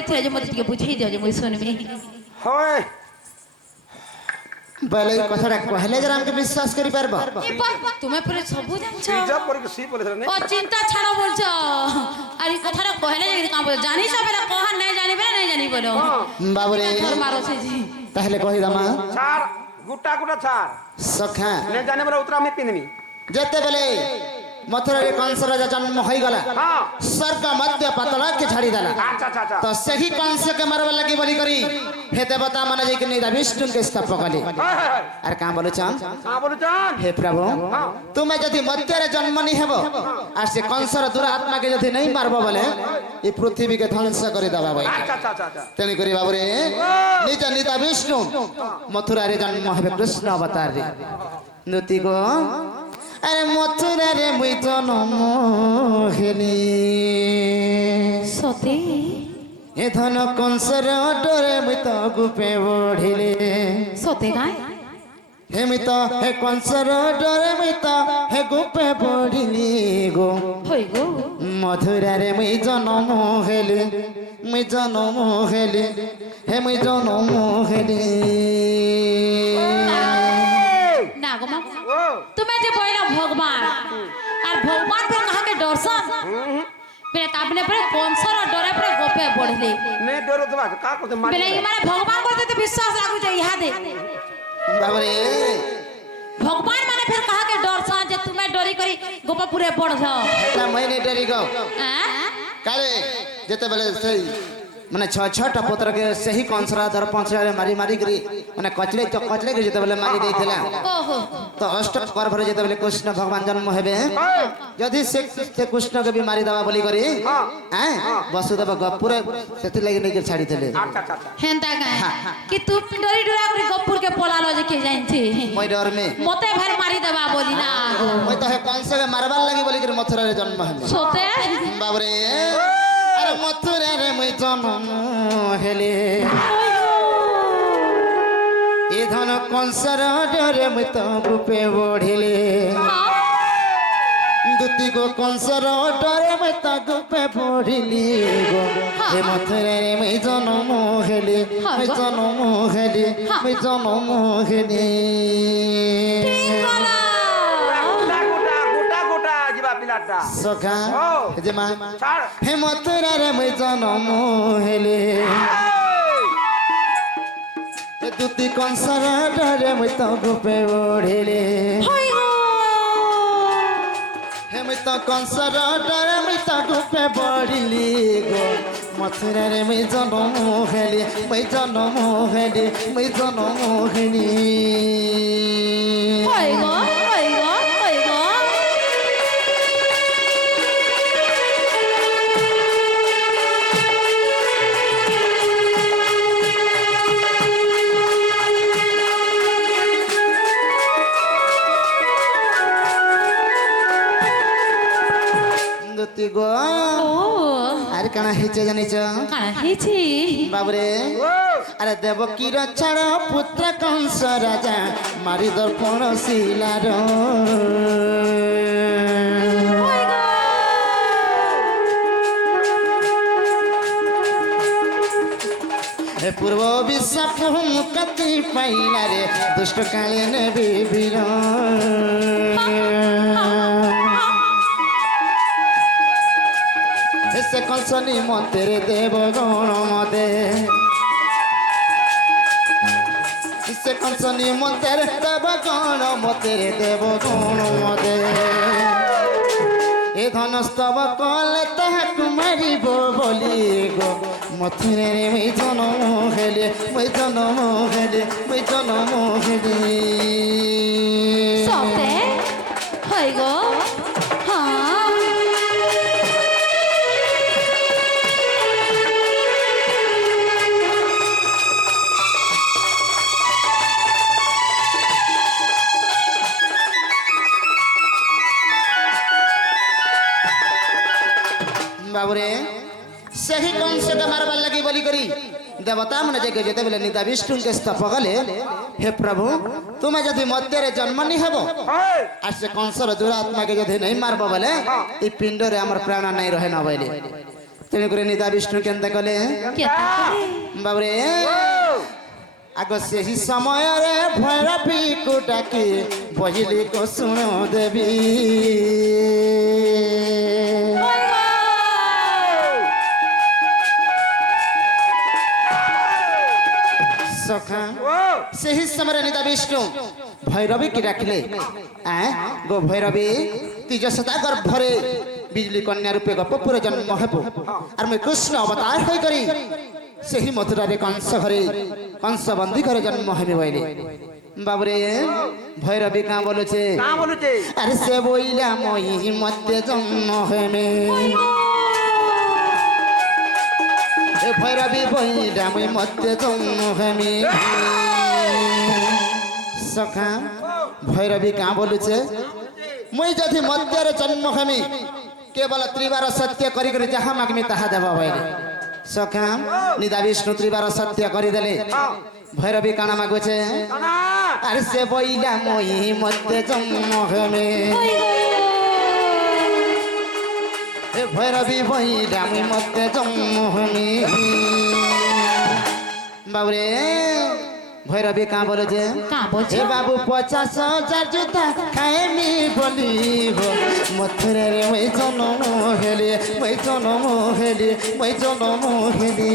পড়েছিল যে মতে টিকে বুঝাই দিও যে মুই শুনবি হয় বলে এই কথাটা কহিলে যে আমাকে বিশ্বাস করি পারব এ বাবা তুমি পুরো সবু জানছো যা পরে সি বলেছিল না ও চিন্তা ছাড়ো বলছো আর এই কথাটা কহিলে যে কাম বল জানিস বেলা কহা নাই জানিবে না জানি বলো বাবুরে ধর মারো সে জি তাহলে কহি দামা ছাড় গুটা গুটা ছাড় সখা নে জানে বলে উত্তর আমি পিনমি যেতে বেলে মথুরারে কংস রাজা জন্ম হয়ে গলা হ্যাঁ স্বর্গ মধ্য পাতলকে ছাড়ি দেলা আচ্ছা আচ্ছা আচ্ছা তো সেই কংসকে মারবা লাগি বলি করি হে দেবতা মানে যাই নিদা বিষ্ণুকে স্থাপক কলি আর কাম বলছান হ্যাঁ বলুচান হে প্রভু তুমি যদি মধ্যরে জন্ম নি হেব আর সে কংসর দুরাত্মাকে যদি নাই মারব বলে এই পৃথিবীকে ধ্বংস করে দেবা বই আচ্ছা আচ্ছা আচ্ছা আচ্ছা তেনি করি বাবুরে নিজ নিদা বিষ্ণু মথুরারে জন্ম হবে কৃষ্ণ অবতার রে নতি গো আরে মথুরারে মুই জন্ম হেলি সতে এ ধন কংসর ডরে মুই তো গুপে বঢ়িলে সতে গায় হে মিত হে কংসর ডরে মুই তো হে গুপে বঢ়িলি গো হই গো মথুরারে মুই জন্ম হেলি মুই জন্ম হেলি হে মুই জন্ম হেলি না গো মা ও তুমি যে বইলা ভগবান আর ভগবান ফের কাহাকে দর্শন বেলে তাপনে পরে কংসর ডরে পরে গোপে পড়লে নে ডরো তো বাস কা করতে মার বেলে ই মানে ভগবান করতে তো বিশ্বাস লাগু যায় ইহা দে বাবরে ভগবান মানে ফের কাহাকে দর্শন যে তুমি ডরি করি গোপপুরে পড়ছ এটা মইনে ডরি গো হ্যাঁ কালে যেতে বেলে সেই মানে ছটা পুত্রকে সেই কংসরা ধর পঞ্চরে মারি মারি করি মানে কচলে কে যেতে বেলে মারি দেইଥିଲା ওহো তো অষ্ট গর্ভরে যেতে বেলে কৃষ্ণ ভগবান জন্ম হেবে যদি সে কৃষ্ণকে বি মারি দেবা বলি করি হ্যাঁ বসুদেব গপুরে সেতি লাগি নেকি ছাড়ি দেলে আচ্ছা আচ্ছা আচ্ছা হেন্তা গায় কি তুই ডরি ডরা করে গোপুর কে পলালো যে কে জানছি মই ডর মে মতে ভাই মারি দেবা বলি না মই তো হে কংসকে মারবার লাগি বলি করি মথুরারে জন্ম হেবে সতে বাবরে আরে মথুরারে মই জন্ম হেলে এ ধন কংসর ডরে মই তো রূপে বঢ়িলে দুতি গো কংসর ডরে মই তো রূপে বঢ়িলি গো হে মথুরারে মই জন্ম হেলে মই জন্ম হেলে মই জন্ম হেলে গুটা গুটা গুটা গুটা জিবা পিলাটা সখা যে মা ছাড় হে মথুরারে মই জন্ম হেলে দুতি কংসর ডরে মই তো রূপে বঢ়িলে হে মই তো কংসর ডরে মই তো রূপে বঢ়িলি গো মথুরারে মই জন্ম হেলি মই জন্ম হেলি মই জন্ম হেলি হই গো হই গো হই গো দুতি গো ও আর কানা হিচে জানিছ কানা হেছি বাবরে আরে দেবকীর ছাড় পুত্র কংস রাজা মারি দর্পণ শিলার হে পূর্ব বিশ্বাপ মুক্তি পাইলা রে দুষ্ট কালে নেবি বীর সে কংসনি মন্ত্রে দেব গণ মতে সে কংসনি মন্ত্রে দেব গণ মতে দেব গণ মতে এ ধনস্তব কলে তাহাকু মারিব বলি গো মথুরে মই জন্ম হেলে মই জন্ম হেলে মই জন্ম হেলে সতে হই গো হ্যাঁ বাবুরে সেই কংসকে মারবার লাগি বলি করি দেবতা মানে যে যেতে বলে নিতা বিষ্ণুকে স্তপক হলে হে প্রভু তুমি যদি মধ্যে জন্ম নি হব আর সে কংসর দুরাত্মাকে যদি নেই মারব বলে এই পিণ্ডরে আমার প্রাণ নাই রহে না বলে ତେଣୁକରି ନିଦା ବିଷ୍ଣୁ କେନ୍ତା କଲେ কেতা করে ବାବୁରେ ଆଗ ସେହି ସମୟରେ ଭୈରବୀକୁ ଡାକି ବହିଲି ଶୁଣ ଦେବି ସଖା ସେହି ସମୟରେ ନିଦା ବିଷ୍ଣୁ ଭୈରବୀ କି ଡାକିଲେ ଗୋ ଭୈରବୀ ତିଜ ସଦା ଗର୍ଭରେ ବିଜୁଳି କନ୍ୟା ରୂପେ ଗୋପପୁର ଜନ୍ମ ହେବ আর ମୁଁ କୃଷ୍ଣ ଅବତାର ହୋଇକରି ସେହି ମଥୁରାରେ କଂସ ଘରେ କଂସ ବନ୍ଦୀ ଘରେ ଜନ୍ମ ହେବି বইলে বাবুরে ভৈরবী কাঁ বলেছে কাঁ বলেছে আরে সে বইলা মই মধ্যে জন্ম হেমে এ ভৈরবী বইলা মই মধ্যে জন্ম হেমে সখা ভৈরবী কাঁ বলেছে মই যদি মধ্যে জন্ম হেমি কেবল ত্রিবার সত্য করি করে যাহা মাগমি তাহা দেব বইলে সখা নিদা বিষ্ণু ত্রিবার সত্য করে দেলে ভৈরবী কানা মাগুছে কানা আর সে বইলা মই মধ্যে জন্ম হেমে এ ভৈরবী বইলা মই মধ্যে জন্ম হেমে বাবুরে ভৈরবী কাঁ বলেছে কাঁ বলছে? এ বাবু 50,000 জুতা খাইনি বলি হো মথুরে মই জন্ম হেলি মই জন্ম হেলি মই জন্ম হেলি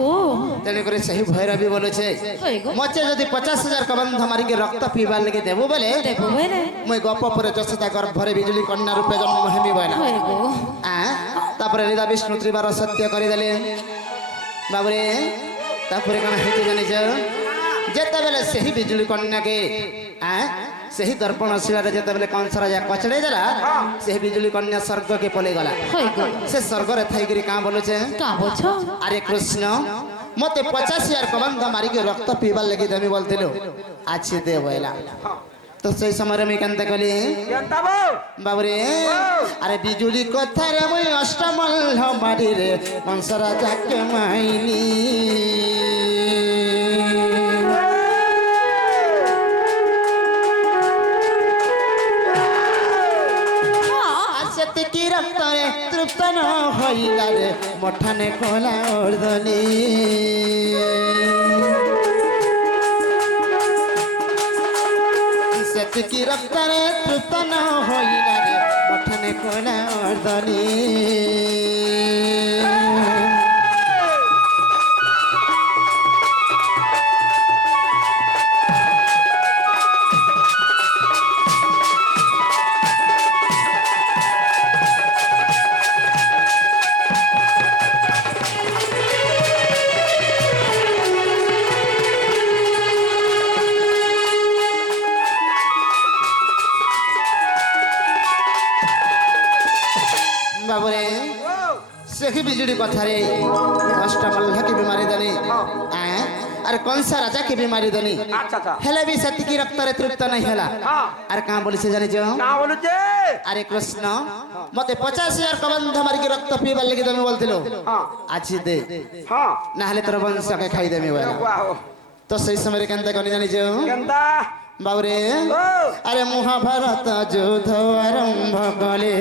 ও তেণুকরি সেই ভৈরবী বলেছে হই গো মতে যদি 50,000 কবন্ধ মারিকে রক্ত পিবার লাগি দেবো বলে দেবো বেরে মুই গপ পরে যশোদা গর্ভরে বিজুলি কন্যা রূপে জন্ম হেমি বলে হই গো তারপরে নিদা বিষ্ণু ত্রিবার সত্য করে দেলে বাবুরে তারপরে কানা হেঁটে জানিছ যেতবেলে সেই বিজুলি কন্যাকে ସେହି ଦର୍ପଣ ଶିଳାରେ ଯେତେବେଳେ କଂସ ରାଜା କଚଡ଼େଇ ଦେଲା ସେହି ବିଜୁଳି କନ୍ୟା ସ୍ୱର୍ଗକେ ପଳେଇ ଗଲା হই গো ସେ ସ୍ୱର୍ଗରେ ଥାଇକିରି କାଁ ବୋଲୁଛେ কাঁ বলছো আরে কৃষ্ণ মতে 50,000 কবন্ধ মারিকি রক্ত পিবার লাগি দেমি বলতিলু আছে দে বইলা তো সেই সময় আমি কেনতে কলি কেনতা বউ বাবুরে আরে বিজুলি কথারে মুই অষ্টমল্ল মারিরে কংস রাজাকে মাইনি সেতিকি রক্তরে তৃপ্ত ন হইলা রে মঠানে কলা অর্ধনি সেতিকি রক্তরে তৃপ্ত ন হইলা রে মঠানে কলা অর্ধনি বাবুরে সেই বিজুড়ি কথারে অষ্টমল্লকে বি মারিদেলি আর কংস রাজাকে বি মারিদেলি আচ্ছা আচ্ছা হেলে বি সেতিকি রক্তরে তৃপ্ত নাই হেলা আর কাঁ বলিছে জানিছ কাঁ বলুছে আরে কৃষ্ণ মতে 50,000 কবন্ধ মারিকি রক্ত পিবার লাগি তুমি বলতিল আছি দে হ্যাঁ না হলে তোর বংশকে খাই দেমি বলে বাহ তো সেই সময় কেনতে কনি জানিছ কেনতা বাবুরে ও আরে মহাভারত যুদ্ধ আরম্ভ কলে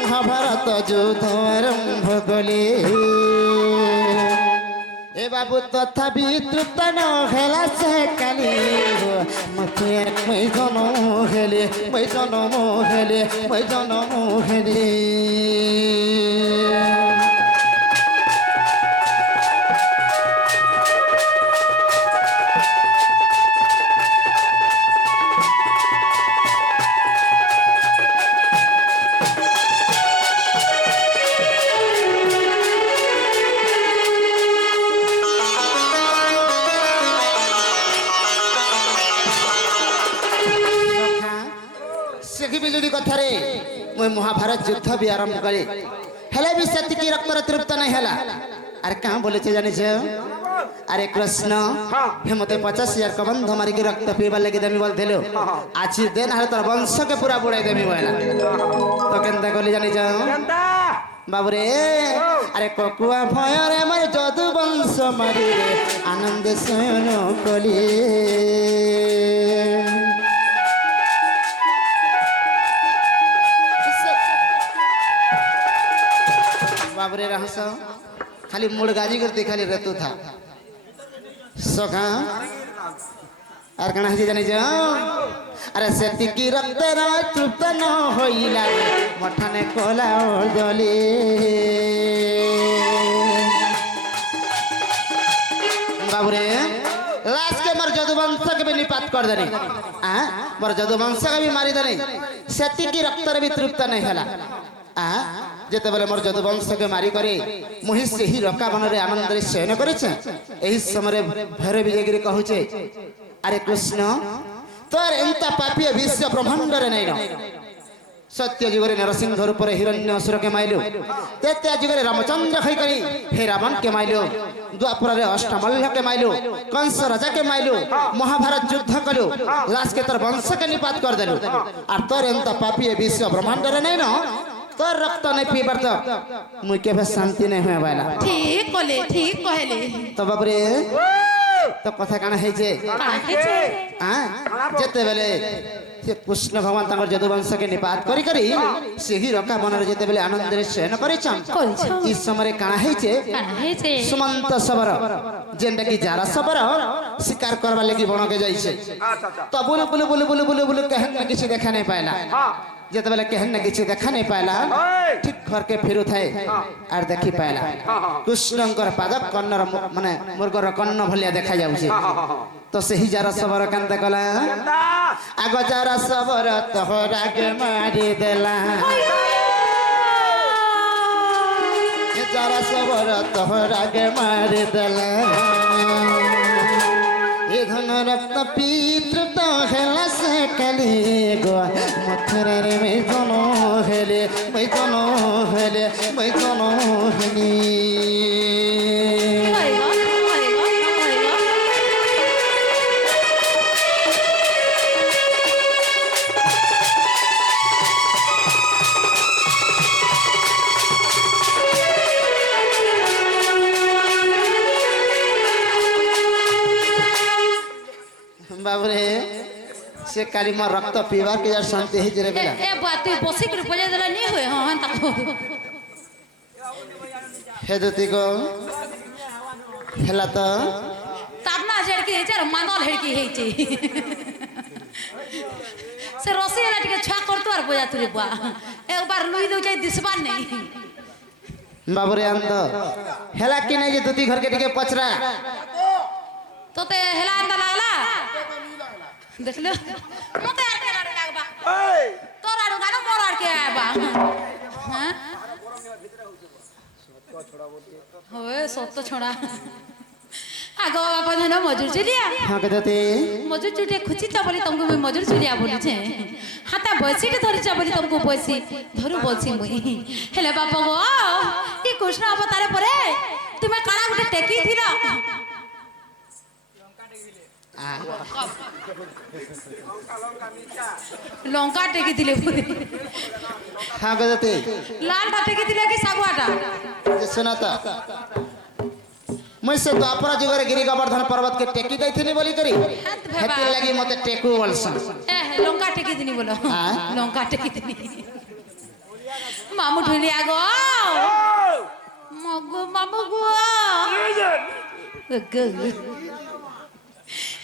মহাভারত যুদ্ধ আরম্ভ কলে এ বাবু তথাপি তৃপ্ত ন হেলা সে কালি মতে মই জনম হেলে মই জনম হেলে মই জনম হেলে ଯୁଧିଷ୍ଠିର କଥାରେ ମୁଁ ମହାଭାରତ ଯୁଦ୍ଧ ବି ଆରମ୍ଭ କଲି ହେଲେ ବି ସେତିକି ରକ୍ତର ତୃପ୍ତ ନାହିଁ ହେଲା ଆରେ କାଁ ବୋଲେছে ଜାଣିଛ আরে কৃষ্ণ হে মতে 50,000 কবন্ধ মারিকি রক্ত পিবার লাগি দেমি বলছিল আজি দেন আর তোর বংশকে পুরা বুড়াই দেমি বলা তো কেনতা কলি জানি যাও কেনতা বাবুরে আরে ককুয়া ভয়রে আমার যদু বংশ মারি রে আনন্দ শয়ন কলি বাবুরে রহস খালি মুড় গাজি করতে খালি রেতু থা সখা আর কানা হইছে জানি যাও আরে সেতিকি রক্তের তৃপ্ত ন হইলা মঠানে কলা জলি বাবুরে लास्ट के मर जदुवंश के भी निपात कर देनी मर जदुवंश के भी मारी देनी सेतिकी रक्तर भी तृप्त नहीं होला जेते बेले मोर जदुवंश के मारी करे मुहि सेही रका बनरे आनंद रे शयन करेछे एही समय भैरव विजयगिरी कहूचे अरे कृष्ण तोर एंता पापी विश्व ब्रह्मांड रे नहीं न सत्य जुगरे नरसिंह रूप हिरण्य असुर के माइलो तेत्या जुगरे रामचंद्र खई करी हे रावण के माइलो द्वापर रे अष्टमल्ल के माइलो कंस राजा के माइलो महाभारत युद्ध कलो लास्ट के तर वंश के निपात कर देलो और तोर एंता पापी विश्व ब्रह्मांड रे नहीं न तोर रक्त नहीं पीबर तो मुई के शांति नहीं होए वाला ठीक कहले तो बाबरे तो कथा काना है जे जेते बेले से कृष्ण भगवान तांगर जदुवंश के निपात करी करी सेही रका मनरे जेते बेले आनंद रे शयन करिछन इस समय काना है जे सुमंत सबर जेंडा की जारा सबर शिकार करबा लागि बन के जाई छे तो blue blue blue blue blue blue कहन ना किछ देखा नहीं पाइला जेते बेले कहन ना किछ देखा नहीं पाइला ठीक घर के फेरु थाए आर देखि पाइला कृष्णंकर पादक कन्नर माने मुर्गर कन्न भलिया देखा जाउछे तो सही जारा सबर कांदा कला आग जारा सबर तोहरा के मारी देला जारा सबर तोहरा के मारी देला ये धन रक्त पितृ तो हेला से कली गो मथुरा रे मैं जनो हेले हेली बाबरे से काली मां रक्त पीवा के यार शांति ही जरे बेला ए बात तू बसी के बजा देला नहीं होय हां ताको हे दती को हेला तो ताबना झड़की हे चार मांदल हेड़की हे चे से रसी वाला टिके छा करतो आर बजा तुरे बा एक बार लुई दउ जाय दिसबा नहीं बाबरे अंत हेला कि नहीं जे दती घर के टिके पचरा तो ते हेला अंदर लागला देख लो मते आर के लागबा तोर आर गाना मोर आर के आबा हां होए सत्तो छोड़ा आगो बापा धन मजूर चलिया हां कहते मजूर चुटे खुची चाबली तुमको मैं मजूर चलिया बोली छे हाता बसी के धरी चाबली तुमको बसी धरु बसी मुई हेले बापा गो ई कृष्ण अवतार परे तुमे काला गुटे टेकी थिला लंका टेकी दिले हां कहते लाल टा टेकी दिले कि सागुआटा जे सुनाता मैं से द्वापर जुगर गिरी गोवर्धन पर्वत के टेकी दैथिनी बोली करी हेते लगी मते टेकू बोलसन ए लंका टेकी दिनी बोलो लंका टेकी दिनी मामू ढुली आगो मगो मामू गो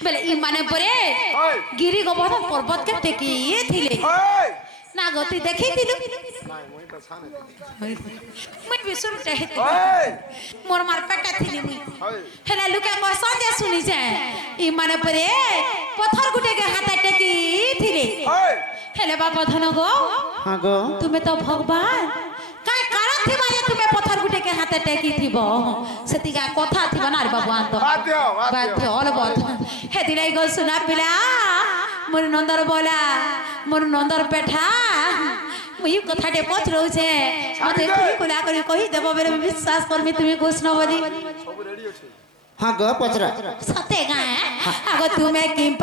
बेले ई माने परे गिरी गोवर्धन पर्वत के टेकी ये थिले ना गति देखि दिलु मैं विसुर चाहते मोर मार पेटा थिली मुई हेला लुके कहसन जे सुनी जे ई माने परे पत्थर गुटे के हाथ टेकी थिले हेले बाबा धन गो हां गो तुमे तो भगवान काय कारण थिबा जे तुमे पत्थर गुटे के हाथ टेकी थिबो सेतिका कथा थिबा ना रे बाबू आंत बाध्य ऑल बात हे दिलाई गो सुना पिला মোর নন্দর বলা মোর নন্দর পেঠা মুই কথাটে পচ রହୁছে মতে তুই কোলা করে কহি দেব বেরে বিশ্বাস করমি তুমি কৃষ্ণ বলি হ্যাঁ গো পচরা সতে গাঁ আগো তুমি কিম্পা